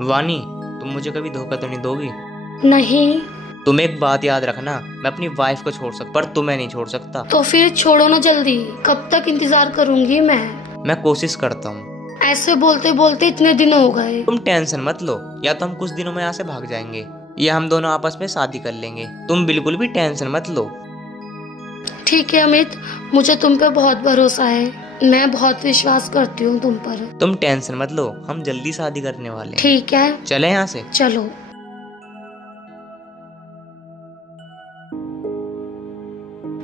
वानी, तुम मुझे कभी धोखा तो नहीं दोगी? नहीं। तुम एक बात याद रखना, मैं अपनी वाइफ को छोड़ सकता पर तुम्हें नहीं छोड़ सकता। तो फिर छोड़ो ना जल्दी, कब तक इंतजार करूंगी मैं कोशिश करता हूँ। ऐसे बोलते बोलते इतने दिन हो गए। तुम टेंशन मत लो, या तो हम कुछ दिनों में यहाँ से भाग जाएंगे या हम दोनों आपस में शादी कर लेंगे। तुम बिल्कुल भी टेंशन मत लो। ठीक है अमित, मुझे तुम पे बहुत भरोसा है, मैं बहुत विश्वास करती हूँ तुम पर। तुम टेंशन मत लो, हम जल्दी शादी करने वाले हैं। ठीक है, चले यहाँ से। चलो।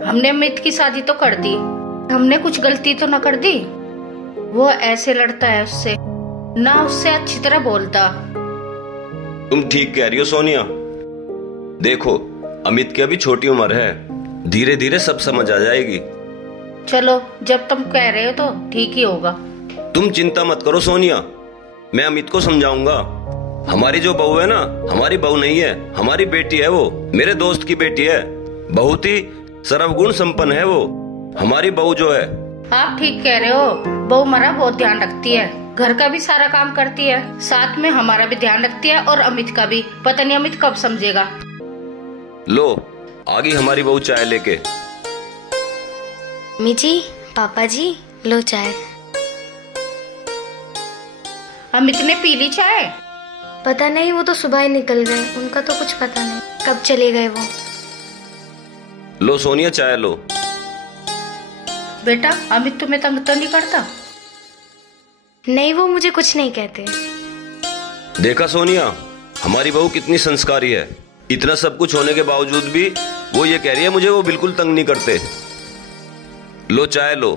हमने अमित की शादी तो कर दी, हमने कुछ गलती तो न कर दी। वो ऐसे लड़ता है उससे, ना उससे अच्छी तरह बोलता। तुम ठीक कह रही हो सोनिया। देखो, अमित की अभी छोटी उम्र है, धीरे धीरे सब समझ आ जाएगी। चलो, जब तुम कह रहे हो तो ठीक ही होगा। तुम चिंता मत करो सोनिया, मैं अमित को समझाऊंगा। हमारी जो बहू है ना, हमारी बहू नहीं है, हमारी बेटी है। वो मेरे दोस्त की बेटी है, बहुत ही सर्वगुण संपन्न है वो हमारी बहू जो है। आप ठीक कह रहे हो, बहू हमारा बहुत ध्यान रखती है, घर का भी सारा काम करती है, साथ में हमारा भी ध्यान रखती है और अमित का भी। पता नहीं अमित कब समझेगा। लो, आ गई हमारी बहू चाय लेके। मम्मी जी, पापा जी, लो चाय। अमित ने पी ली चाय? पता नहीं, वो तो सुबह ही निकल गए, उनका तो कुछ पता नहीं कब चले गए वो। लो सोनिया, चाय लो। बेटा, अमित तुम्हें तंग तो नहीं करता? नहीं, वो मुझे कुछ नहीं कहते। देखा सोनिया, हमारी बहू कितनी संस्कारी है। इतना सब कुछ होने के बावजूद भी वो ये कह रही है मुझे वो बिल्कुल तंग नहीं करते। लो चाय लो।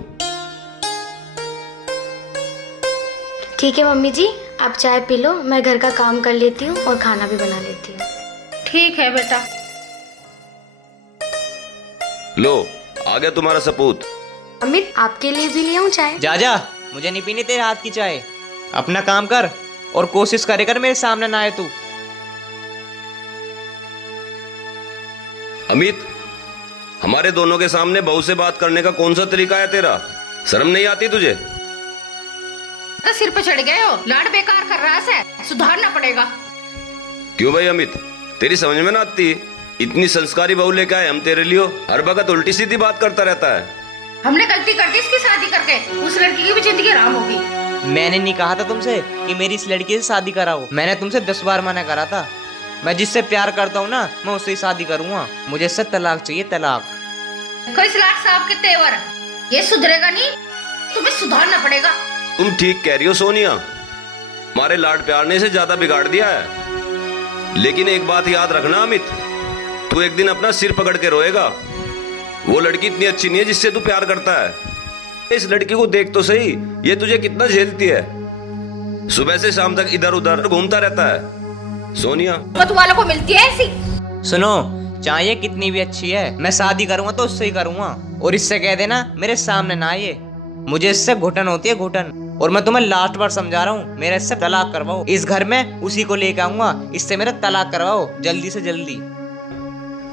ठीक है मम्मी जी, आप चाय पी लो, मैं घर का काम कर लेती हूँ और खाना भी बना लेती हूँ। ठीक है बेटा। लो, आ गया तुम्हारा सपूत। अमित, आपके लिए भी ले आऊं चाय? जा, मुझे नहीं पीनी तेरे हाथ की चाय। अपना काम कर और कोशिश कर मेरे सामने ना आए तू। अमित, हमारे दोनों के सामने बहू से बात करने का कौन सा तरीका है तेरा? शर्म नहीं आती तुझे? तो सिर पे चढ़ गए हो, लाड बेकार कर रहा है, सुधारना पड़ेगा। क्यों भाई अमित, तेरी समझ में ना आती? इतनी संस्कारी बहू लेके आए हम तेरे लिए, हर वक्त उल्टी सीधी बात करता रहता है। हमने गलती कर दी इसकी शादी करके, उस लड़की की भी जिंदगी आराम होगी। मैंने नहीं कहा था तुमसे कि मेरी इस लड़की से शादी कराओ। मैंने तुमसे 10 बार मना करा था। मैं जिससे प्यार करता हूँ ना, मैं उससे ही शादी करूंगा। मुझे इससे तलाक चाहिए, तलाक। इस लाट साहब के तेवर, ये सुधरेगा नहीं, तुम्हें सुधारना पड़ेगा। तुम ठीक कह रही हो सोनिया, हमारे लाड प्यार ने इसे ज्यादा बिगाड़ दिया है। लेकिन एक बात याद रखना अमित, तू एक दिन अपना सिर पकड़ के रोएगा। वो लड़की इतनी अच्छी नहीं है जिससे तू प्यार करता है। इस लड़की को देख तो सही, ये तुझे कितना झेलती है। सुबह से शाम तक इधर उधर घूमता रहता है। सोनिया, मत वालों को मिलती है ऐसी। सुनो, चाहे कितनी भी अच्छी है, मैं शादी करूंगा तो उससे ही करूंगा। और इससे कह देना मेरे सामने ना आइए, मुझे इससे घुटन होती है, घुटन। और मैं तुम्हें लास्ट बार समझा रहा हूँ, मेरे इससे तलाक करवाओ। इस घर में उसी को लेकर आऊंगा, इससे मेरा तलाक करवाओ जल्दी से जल्दी।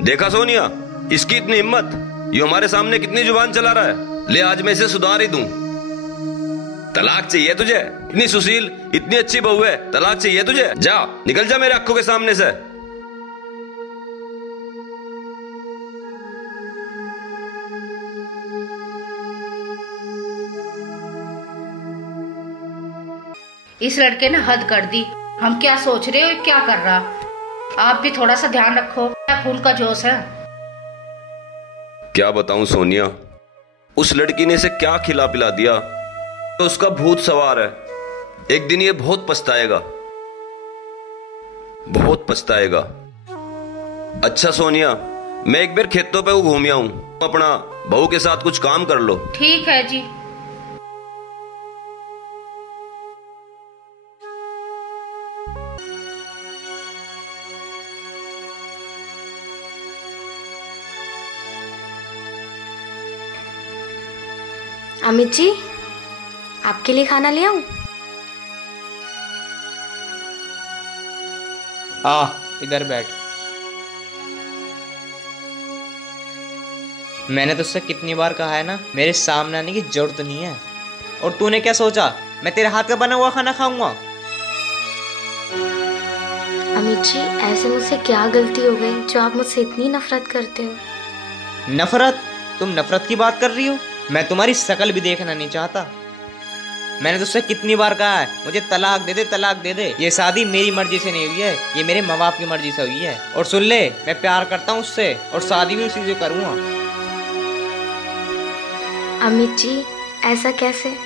देखा सोनिया, इसकी इतनी हिम्मत, ये हमारे सामने कितनी जुबान चला रहा है। ले, आज मैं इसे सुधार ही दूं। तलाक चाहिए तुझे? इतनी सुशील, इतनी अच्छी बहू है, तलाक चाहिए तुझे? जा, निकल जा मेरे आंखों के सामने से। इस लड़के ने हद कर दी। हम क्या सोच रहे हो, क्या कर रहा? आप भी थोड़ा सा ध्यान रखो, क्या खून का जोश है। क्या बताऊं सोनिया, उस लड़की ने इसे क्या खिला पिला दिया, तो उसका भूत सवार है। एक दिन ये बहुत पछताएगा, बहुत पछताएगा। अच्छा सोनिया, मैं एक बार खेतों पे घूम आऊं, अपना बहू के साथ कुछ काम कर लो। ठीक है जी। अमित जी, आपके लिए खाना ले आऊं? आ, इधर बैठ। मैंने तुझसे कितनी बार कहा है ना, मेरे सामने आने की जरूरत नहीं है। और तूने क्या सोचा, मैं तेरे हाथ का बना हुआ खाना खाऊंगा? अमित जी, ऐसे मुझसे क्या गलती हो गई जो आप मुझसे इतनी नफरत करते हो? नफरत? तुम नफरत की बात कर रही हो? मैं तुम्हारी शकल भी देखना नहीं चाहता। मैंने तुझसे कितनी बार कहा है मुझे तलाक दे दे, तलाक दे दे। ये शादी मेरी मर्जी से नहीं हुई है, ये मेरे माँ बाप की मर्जी से हुई है। और सुन ले, मैं प्यार करता हूँ उससे और शादी भी उसी से करूँगा। अमित जी, ऐसा कैसे?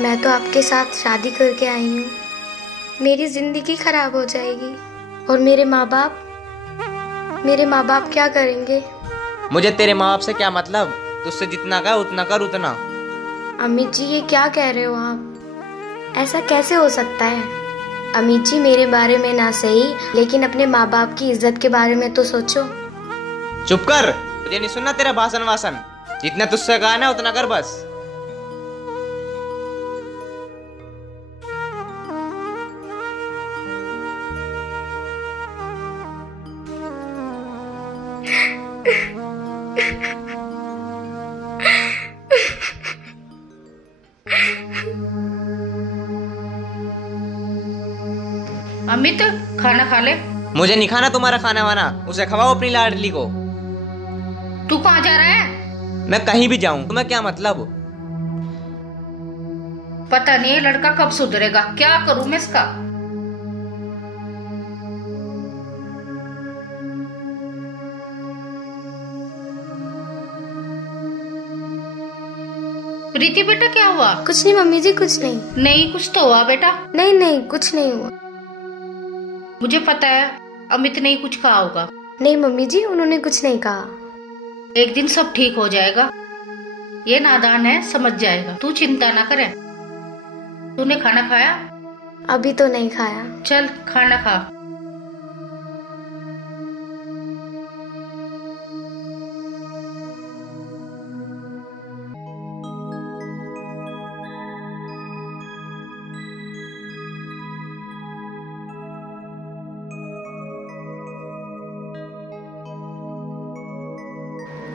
मैं तो आपके साथ शादी करके आई हूँ। मेरी जिंदगी खराब हो जाएगी और मेरे माँ बाप क्या करेंगे? मुझे तेरे माँ बाप से क्या मतलब? तुझसे जितना कहा उतना कर, उतना। अमित जी, ये क्या कह रहे हो आप? ऐसा कैसे हो सकता है? अमित जी, मेरे बारे में ना सही, लेकिन अपने माँ बाप की इज्जत के बारे में तो सोचो। चुप कर, मुझे नहीं सुनना तेरा भाषण वासन। जितना तुझसे कहा ना उतना कर बस। अमित, खाना खा ले। मुझे नहीं खाना तुम्हारा खाना वाना, उसे खवाओ अपनी लाडली को। तू कहाँ जा रहा है? मैं कहीं भी जाऊं तुम्हें क्या मतलब? पता नहीं ये लड़का कब सुधरेगा, क्या करूं मैं इसका। प्रीति बेटा, क्या हुआ? कुछ नहीं मम्मी जी, कुछ नहीं। नहीं, कुछ तो हुआ बेटा। नहीं, कुछ नहीं हुआ। मुझे पता है अमित ने ही कुछ कहा होगा। नहीं मम्मी जी, उन्होंने कुछ नहीं कहा। एक दिन सब ठीक हो जाएगा। ये नादान है, समझ जाएगा। तू चिंता ना करे। तूने खाना खाया? अभी तो नहीं खाया। चल खाना खा।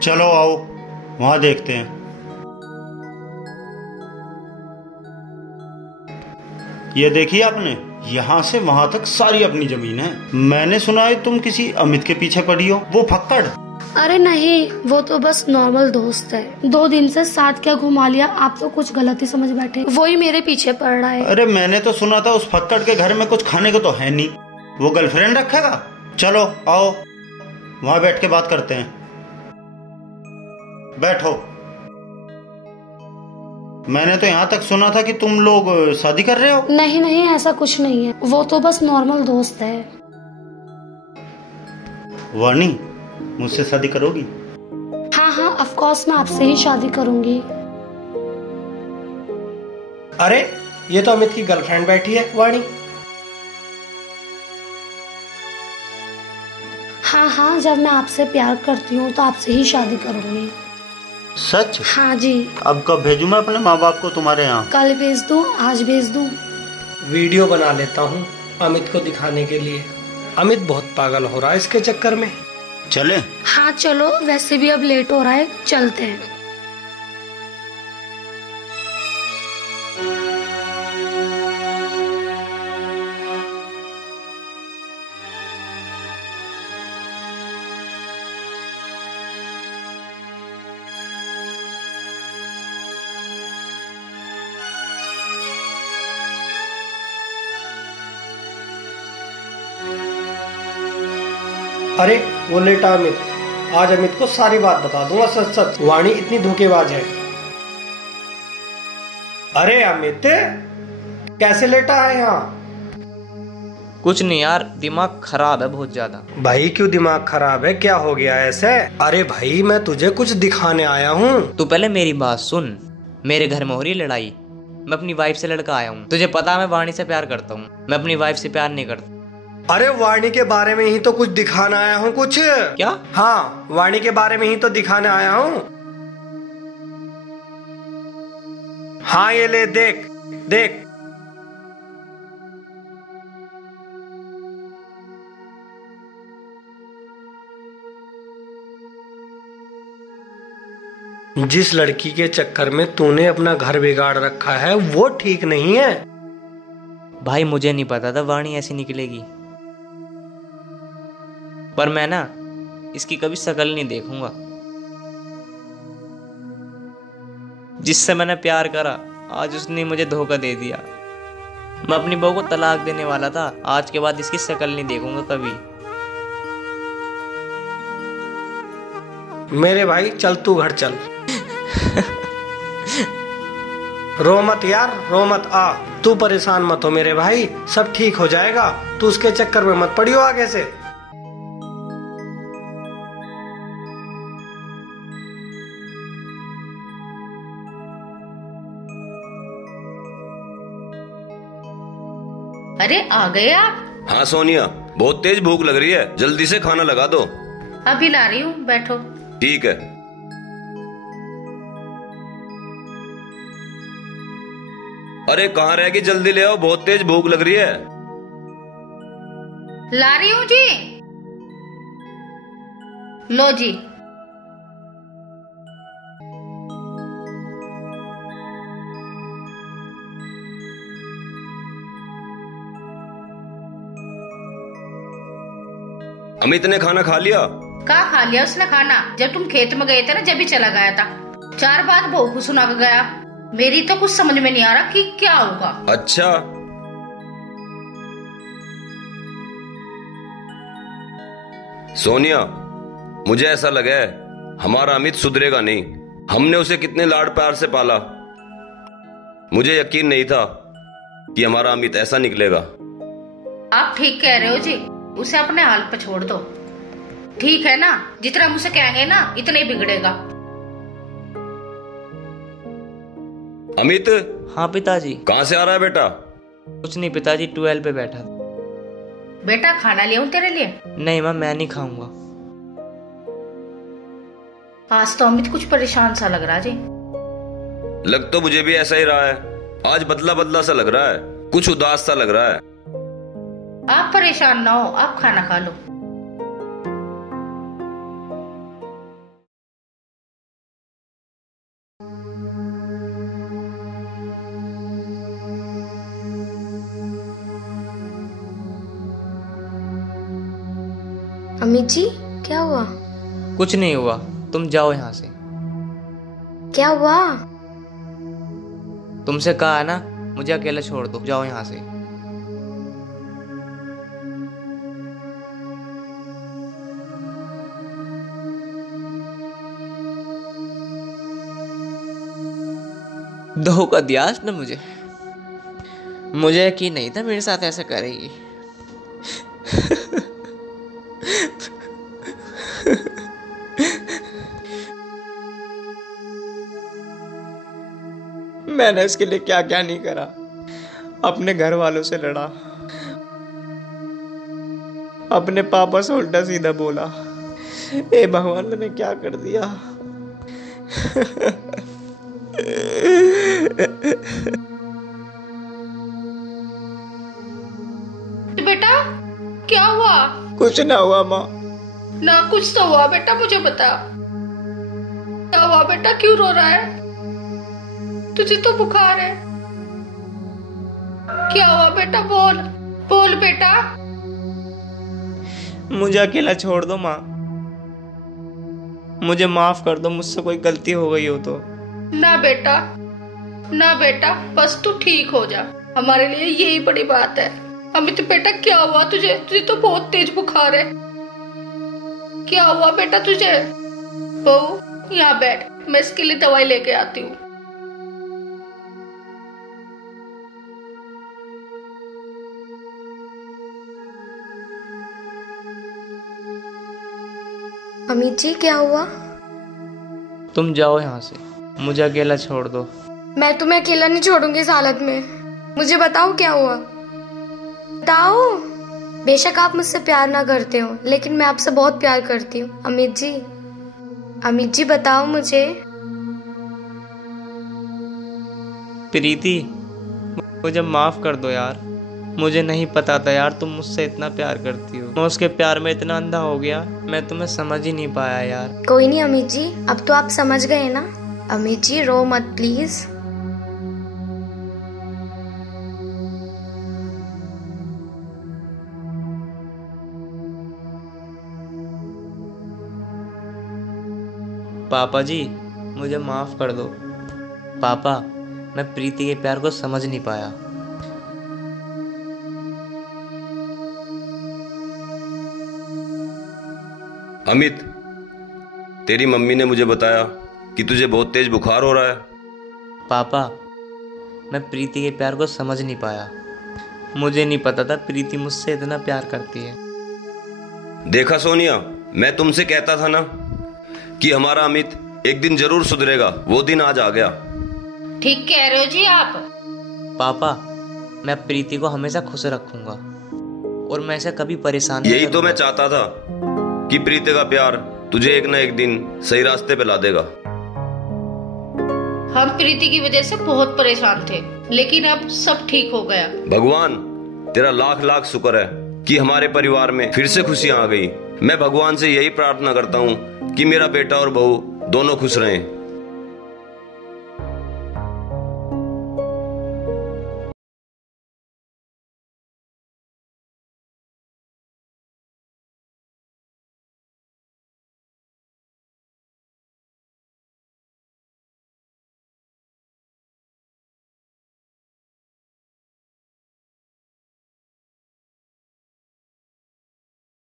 चलो आओ, वहां देखते हैं। ये देखिए आपने, यहाँ से वहां तक सारी अपनी जमीन है। मैंने सुना है तुम किसी अमित के पीछे पड़ी हो, वो फक्कड़। अरे नहीं, वो तो बस नॉर्मल दोस्त है। 2 दिन से साथ क्या घुमा लिया, आप तो कुछ गलत ही समझ बैठे। वो ही मेरे पीछे पड़ रहा है। अरे मैंने तो सुना था उस फक्कड़ के घर में कुछ खाने को तो है नहीं, वो गर्लफ्रेंड रखेगा। चलो आओ, वहां बैठ के बात करते हैं। बैठो। मैंने तो यहाँ तक सुना था कि तुम लोग शादी कर रहे हो। नहीं, ऐसा कुछ नहीं है। वो तो बस नॉर्मल दोस्त है। वानी, मुझसे शादी करोगी? हाँ, ऑफ कोर्स मैं आपसे ही शादी करूंगी। अरे ये तो अमित की गर्लफ्रेंड बैठी है, वाणी। हाँ, जब मैं आपसे प्यार करती हूँ तो आपसे ही शादी करूंगी। सच? हाँ जी। अब कब भेजूं मैं अपने माँ बाप को तुम्हारे यहाँ? कल भेज दूँ, आज भेज दूँ? वीडियो बना लेता हूँ अमित को दिखाने के लिए। अमित बहुत पागल हो रहा है इसके चक्कर में। चले? हाँ चलो, वैसे भी अब लेट हो रहा है, चलते हैं। अरे वो लेटा अमित। आज अमित को सारी बात बता दूंगा, सच सच। वाणी इतनी धोखेबाज है। अरे अमित, कैसे लेटा है यहाँ? कुछ नहीं यार, दिमाग खराब है बहुत ज्यादा। भाई क्यों दिमाग खराब है, क्या हो गया ऐसे? अरे भाई मैं तुझे कुछ दिखाने आया हूँ। तू पहले मेरी बात सुन। मेरे घर में हो रही है लड़ाई। मैं अपनी वाइफ से लड़का आया हूँ। तुझे पता है मैं वाणी से प्यार करता हूँ, मैं अपनी वाइफ से प्यार नहीं करता। अरे वाणी के बारे में ही तो कुछ दिखाने आया हूँ। कुछ क्या? हाँ, वाणी के बारे में ही तो दिखाने आया हूँ। हाँ ये ले, देख देख। जिस लड़की के चक्कर में तूने अपना घर बिगाड़ रखा है वो ठीक नहीं है। भाई मुझे नहीं पता था वाणी ऐसी निकलेगी। पर मैं ना इसकी कभी शक्ल नहीं देखूंगा। जिससे मैंने प्यार करा आज उसने मुझे धोखा दे दिया। मैं अपनी बहू को तलाक देने वाला था, आज के बाद इसकी शक्ल नहीं देखूंगा कभी। मेरे भाई चल तू घर चल। रो मत यार, रो मत, आ तू परेशान मत हो मेरे भाई, सब ठीक हो जाएगा। तू उसके चक्कर में मत पड़ियो आगे से। अरे आ गए आप? हाँ सोनिया, बहुत तेज भूख लग रही है, जल्दी से खाना लगा दो। अभी ला रही हूँ, बैठो। ठीक है। अरे कहाँ रह गई, जल्दी ले आओ, बहुत तेज भूख लग रही है। ला रही हूँ जी। लो जी। अमित ने खाना खा लिया? कहाँ खा लिया उसने खाना? जब तुम खेत में गए थे ना, जब भी चला गया था। 4 बात बहू को सुना के गया। मेरी तो कुछ समझ में नहीं आ रहा कि क्या होगा। अच्छा, सोनिया मुझे ऐसा लगा है हमारा अमित सुधरेगा नहीं। हमने उसे कितने लाड प्यार से पाला, मुझे यकीन नहीं था कि हमारा अमित ऐसा निकलेगा। आप ठीक कह रहे हो जी, उसे अपने हाल पे छोड़ दो। ठीक है ना, जितना हम उसे कहेंगे ना इतना ही बिगड़ेगा। अमित। हाँ पिताजी। कहाँ से आ रहा है बेटा? कुछ नहीं पिताजी, 12 पे बैठा था। बेटा खाना ले आऊं तेरे लिए? नहीं माँ, मैं नहीं खाऊंगा। आज तो अमित कुछ परेशान सा लग रहा जी। लग तो मुझे भी ऐसा ही रहा है, आज बदला बदला सा लग रहा है, कुछ उदास सा लग रहा है। आप परेशान ना हो, आप खाना खा लो। अमित जी क्या हुआ? कुछ नहीं हुआ, तुम जाओ यहाँ से। क्या हुआ? तुमसे कहा है ना, मुझे अकेला छोड़ दो, जाओ यहाँ से। धोखा दिया उसने मुझे यकीन नहीं था मेरे साथ ऐसा करेगी। मैंने इसके लिए क्या क्या नहीं करा, अपने घर वालों से लड़ा, अपने पापा से उल्टा सीधा बोला। ए भगवान, मैंने क्या कर दिया। बेटा क्या हुआ? कुछ ना हुआ माँ। ना कुछ तो हुआ बेटा, मुझे बता क्या हुआ बेटा, क्यों रो रहा है? तुझे तो बुखार है। क्या हुआ बेटा, बोल बोल बेटा। मुझे अकेला छोड़ दो माँ, मुझे माफ कर दो, मुझसे कोई गलती हो गई हो तो। ना बेटा, ना बेटा, बस तू ठीक हो जा, हमारे लिए यही बड़ी बात है। अमित बेटा क्या हुआ तुझे? तुझे तो बहुत तेज बुखार है। क्या हुआ बेटा तुझे? बहू यहाँ बैठ, मैं इसके लिए दवाई लेके आती हूँ। अमित जी क्या हुआ? तुम जाओ यहाँ से, मुझे अकेला छोड़ दो। मैं तुम्हें अकेला नहीं छोड़ूंगी इस हालत में। मुझे बताओ क्या हुआ, बताओ। बेशक आप मुझसे प्यार ना करते हो, लेकिन मैं आपसे बहुत प्यार करती हूँ। अमित जी, अमित जी बताओ मुझे। प्रीति, मुझे माफ कर दो यार, मुझे नहीं पता था यार तुम मुझसे इतना प्यार करती हो। मैं उसके प्यार में इतना अंधा हो गया, मैं तुम्हें समझ ही नहीं पाया यार। कोई नहीं अमित जी, अब तो आप समझ गए ना। अमित जी रो मत प्लीज। पापा जी मुझे माफ कर दो। पापा मैं प्रीति के प्यार को समझ नहीं पाया। अमित, तेरी मम्मी ने मुझे बताया कि तुझे बहुत तेज बुखार हो रहा है। पापा मैं प्रीति के प्यार को समझ नहीं पाया। मुझे नहीं पता था प्रीति मुझसे इतना प्यार करती है। देखा सोनिया, मैं तुमसे कहता था ना कि हमारा अमित एक दिन जरूर सुधरेगा। वो दिन आज आ गया। ठीक कह रहे हो जी आप। पापा मैं प्रीति को हमेशा खुश रखूंगा और मैं इसे कभी परेशान नहीं यही तो मैं करूंगा। चाहता था कि प्रीति का प्यार तुझे एक ना एक दिन सही रास्ते पे ला देगा। हम प्रीति की वजह से बहुत परेशान थे, लेकिन अब सब ठीक हो गया। भगवान तेरा लाख लाख शुक्र है कि हमारे परिवार में फिर से खुशियां आ गई। मैं भगवान से यही प्रार्थना करता हूँ कि मेरा बेटा और बहू दोनों खुश रहें।